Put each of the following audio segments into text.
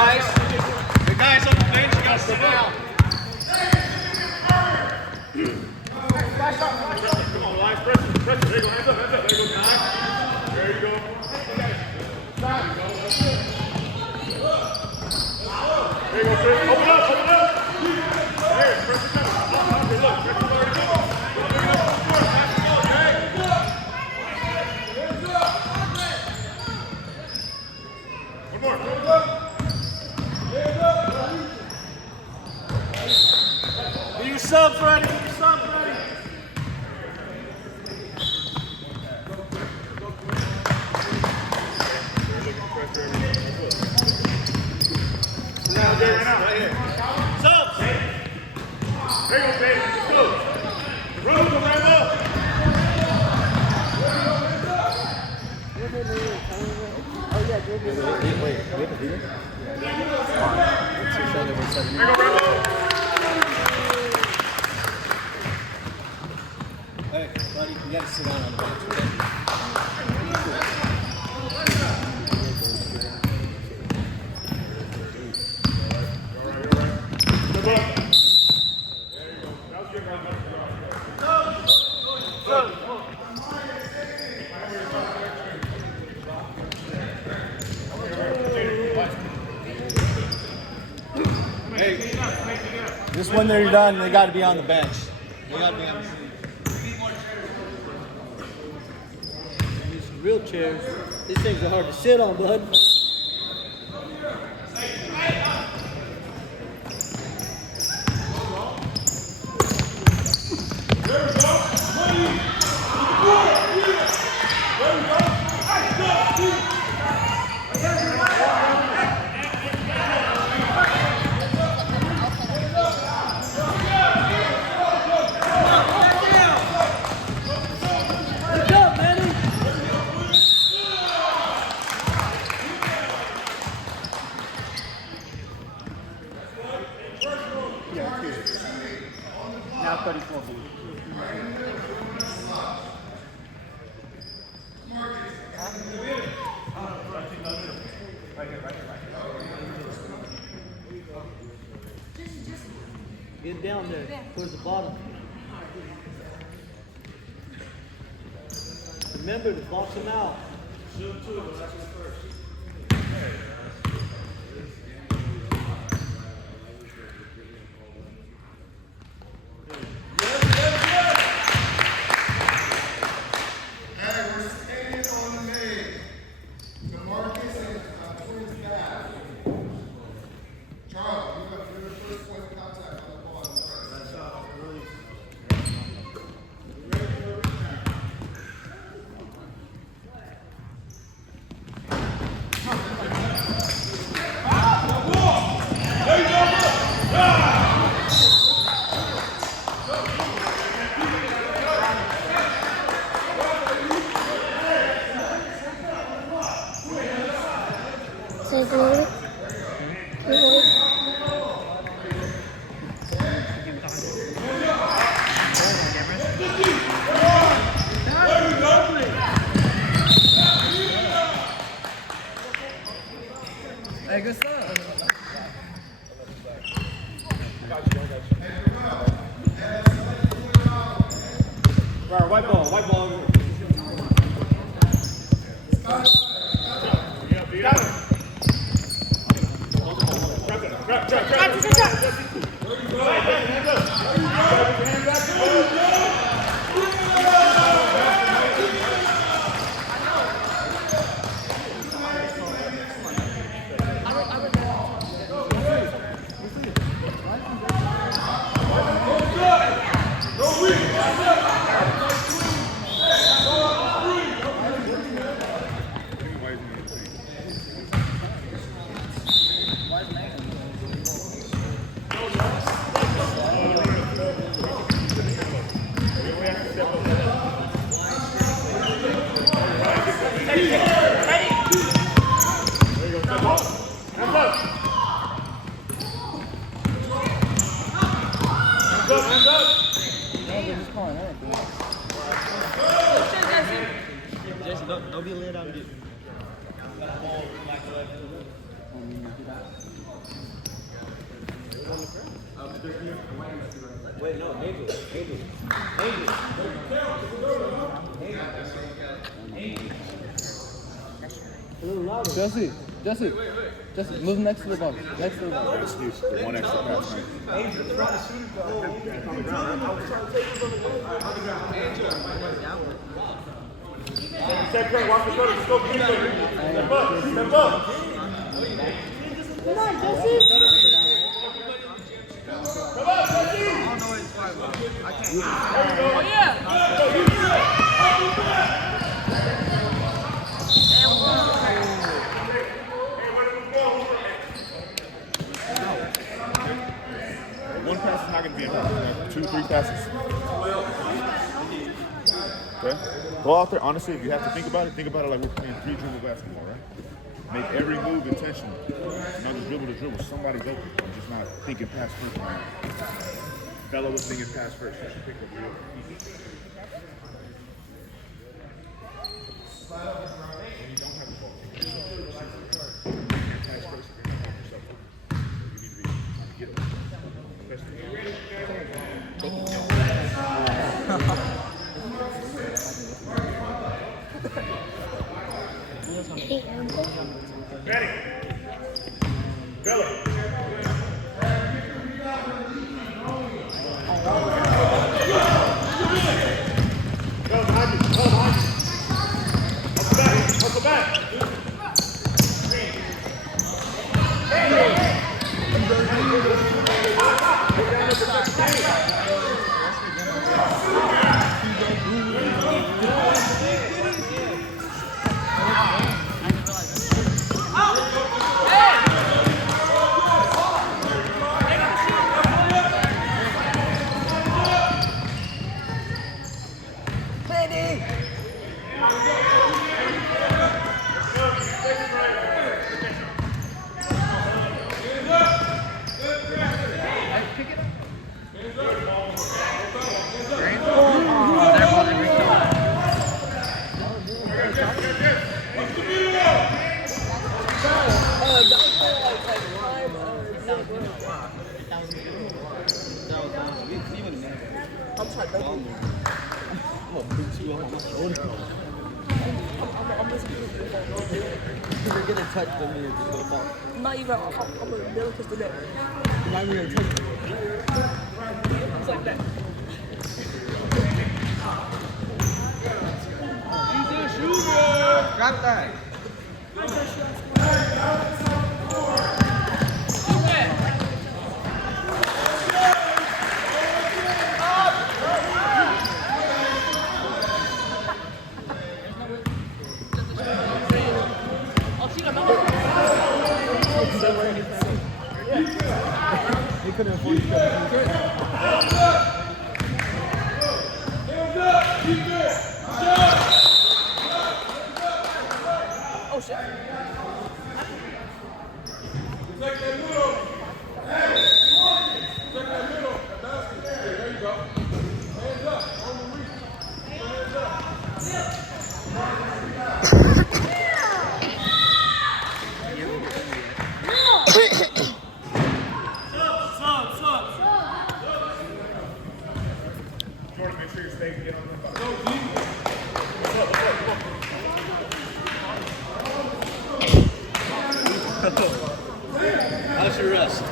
guys. The guys on the bench, you got to sit down. Come on, lines, press it. There you go, hands up. There you go, guys. There you go. There you go, Chris. Open up. There, press it down. Okay, look, press it already go. One more. Get your subs ready. Right here. Subs. There you go, Dave. Let's go. Run up, Rambo. Oh yeah, wait, we have a video? There you go, Rambo. Hey, buddy, you got to sit down on the bench. Just when they're done, they got to be on the bench. They got to be on the seat. Use some real chairs. These things are hard to sit on, bud. Now 34 feet. Get down there, towards the bottom. Remember to box them out. Say glory. Glory. Hey, good stuff. Right, white ball over. Got it. Jason, don't be laying down and get. Wait, no, Angel. A little louder. Jesse, move next to the bump. Next to the bump. The one extra pass. Step back, watch the cutter, just go keep it. Step up. Come on, Jesse. Come on, Jesse. Oh, yeah. One pass is not going to be enough. 2, 3 passes. Okay? Go out there. Honestly, if you have to think about it like we're playing 3-dribble basketball, right? Make every move intentional. Not just dribble to dribble. Somebody's open. I'm just not thinking pass first right now. Bella was thinking pass first. You should pick up real easy. When you don't have the ball, pass first if you're not helping yourself. You need to get up. Ready. Bella. Go behind you. Hustle back. You're gonna touch them and just go back. Not even. I'm gonna never kiss the net. You're not even gonna touch them. It's like that. Grab that. He couldn't afford to go. Oh shit. Jordan, make sure you stay and get on the ball. How's your rest?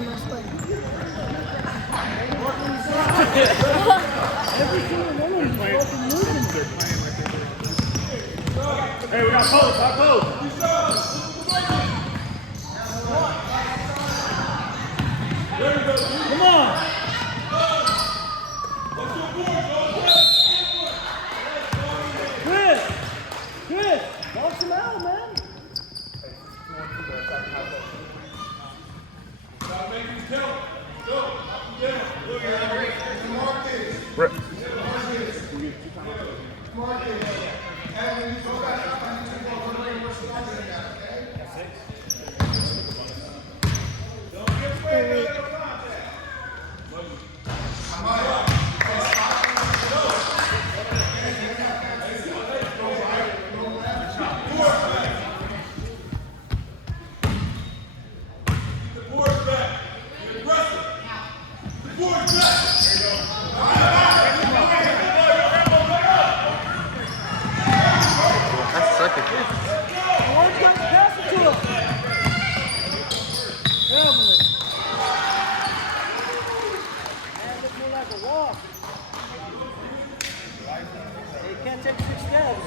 for my split. Every single one of them is fucking moving. Hey, we got post, hot post. Come on. Chris, box him out, man. Brett. That's second. One's got to pass it to him. Heavily. Man, look more like a walk. He can't take 6 steps.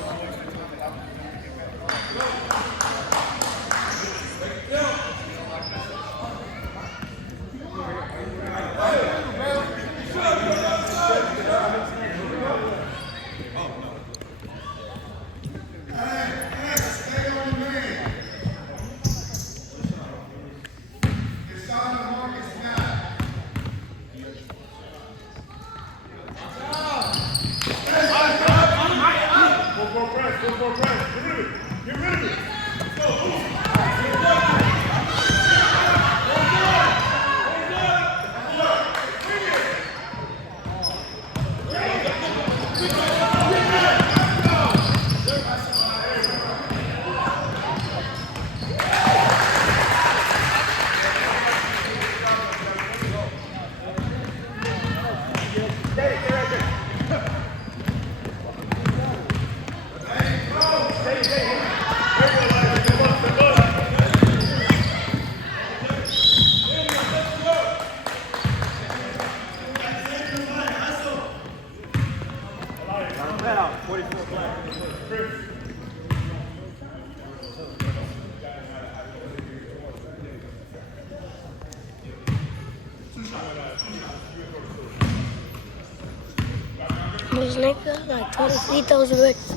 Those niggas like 23,000 licks.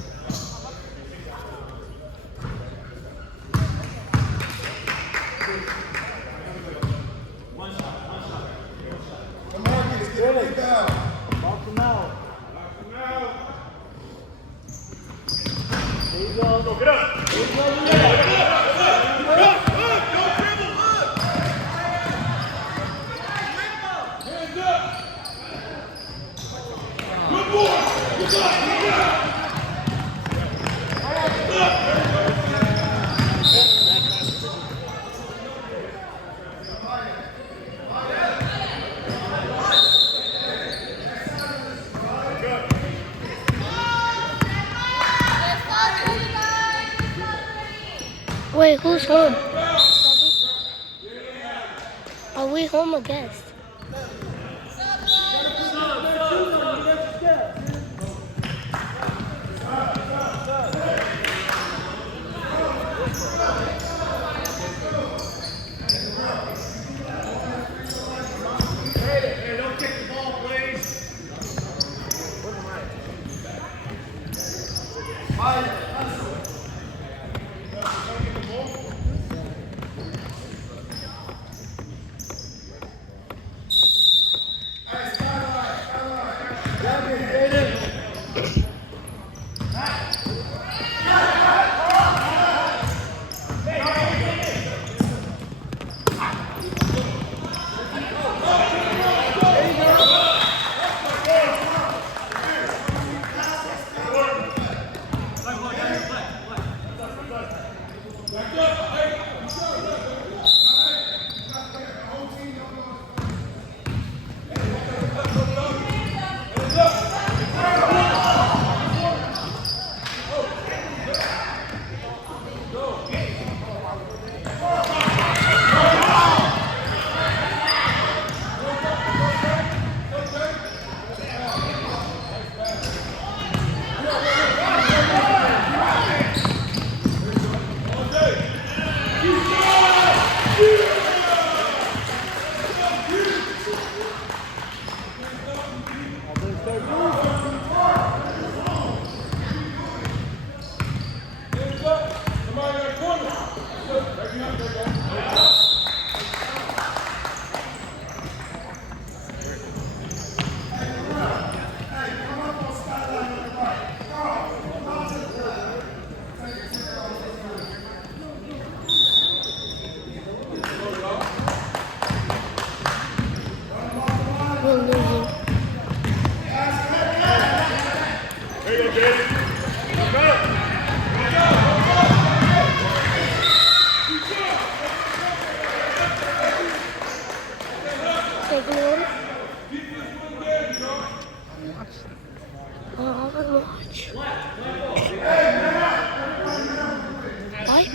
Box him out. There you go. Get up. There you go. Wait, who's home? Are we home or guest? Hey, don't kick the ball, please.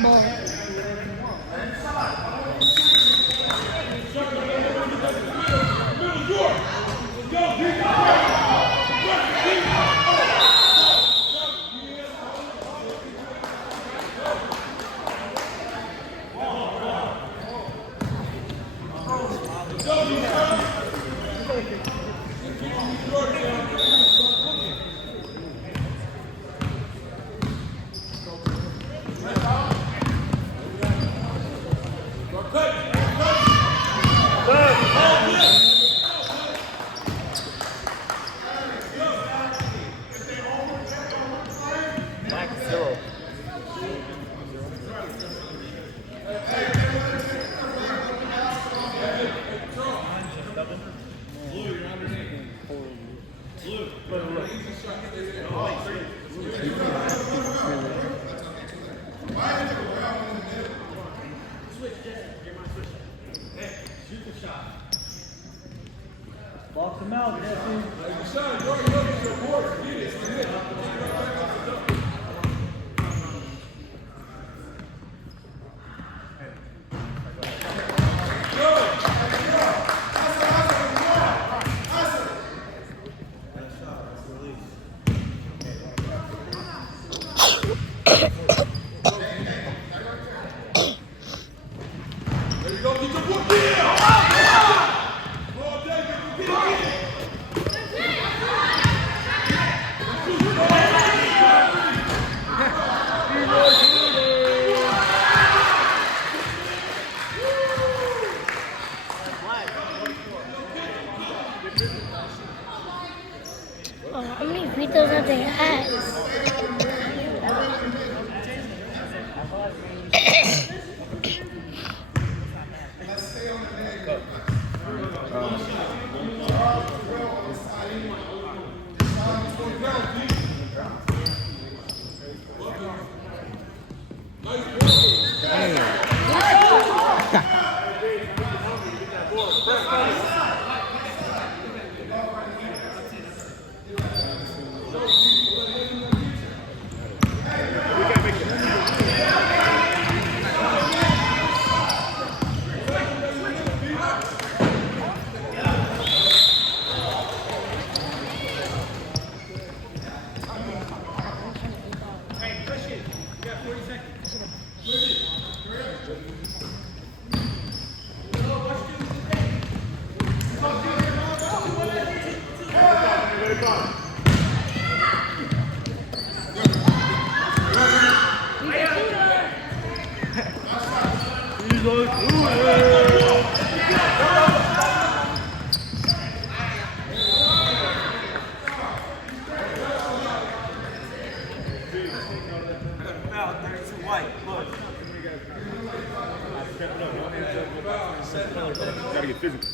Ball. Box him out, Jesse. How many free throws have they had? Gotta get physical.